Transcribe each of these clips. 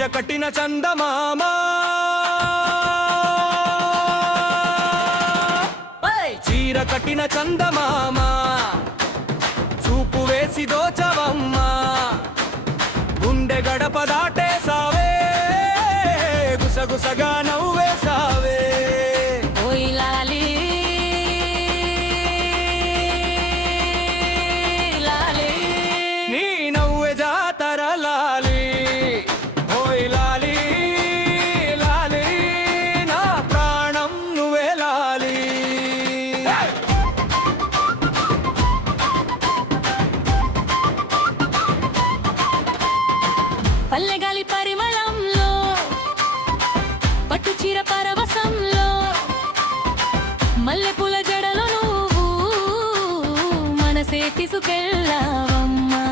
చీర కట్టిన చందమామ చీర కట్టిన చందమామ చూపు వేసి దోచవమ్మ గుండె గడప దాటేసావే గుసగుసగా నవ్వేసావే ఓయ్ లాలి లాలి నీ నవ్వే జాతర లాలి ఓయ్ లాలి లాలి నా ప్రాణం నువ్వే లాలి పల్లెగాలి పరిమళంలో పట్టు చీర పరవశంలో మల్లెపూల జడలు నువ్వు మనసే తీసుకెళ్ళావమ్మా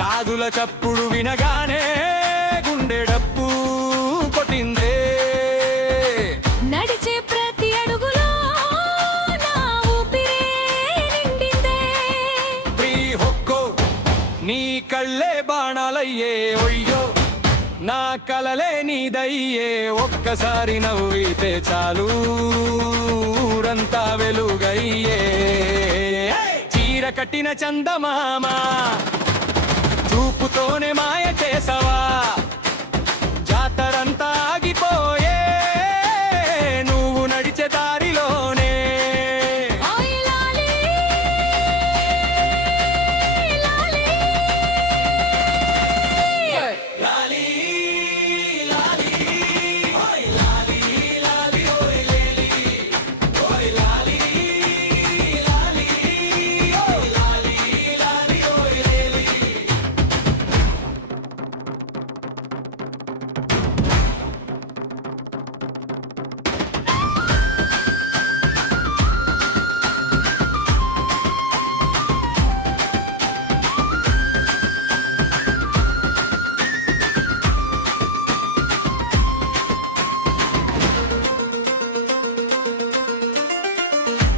గాజుల చప్పుడు వినగానే గుండె డప్పు కొట్టిందే నడిచే ప్రతి అడుగులో నా ఊపిరే నిండిందే ప్రీ హొక్కో నీ కళ్ళే బాణాలయ్యే ఒయ్యో నా కలలే నీదయ్యే ఒక్కసారి నవ్వితే చాలు ఊరంతా వెలుగయ్యే చీర కట్టిన చందమామ చూపుతోనే మాయ చేసవా జాతరంతా ఆగిపోయే నువ్వు నడిచే దారిలోనే ఓయ్ లాలి లాలి లాలి లాలి ఓయ్ లాలి లాలి ఓయ్ లేలి ఓయ్ లాలి లాలి ఓయ్ లాలి లాలి ఓయ్ లేలి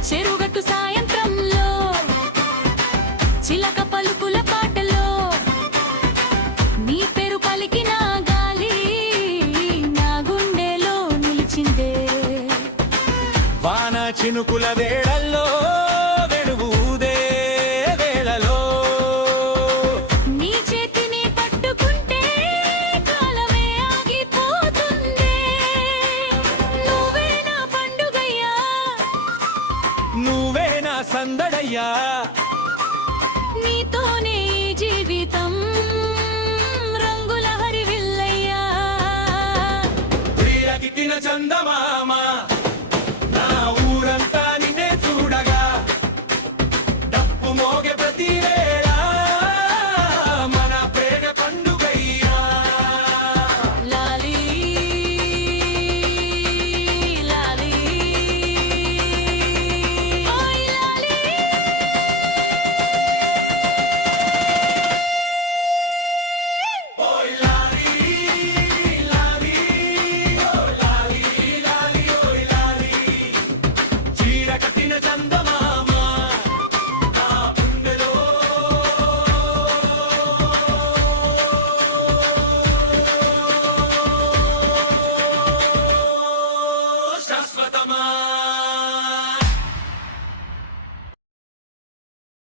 చెరుగట్టు సాయంత్రంలో చిలక పలుకుల పాటలో నీ పేరు పలికిన గాలి నా గుండెలో నిలిచిందే వాన చినుకుల వేళల్లో వెలుగుదే వేళలో నీ చేతిని పట్టుకుంటే కాలమే ఆగిపోతుందే నువ్వే నా పండుగయ్యా నువ్వే నా సందడయ్యా నీతోనే ఈ జీవితం రంగుల హరివిల్లయ్యా ప్రియకితిన చందమామ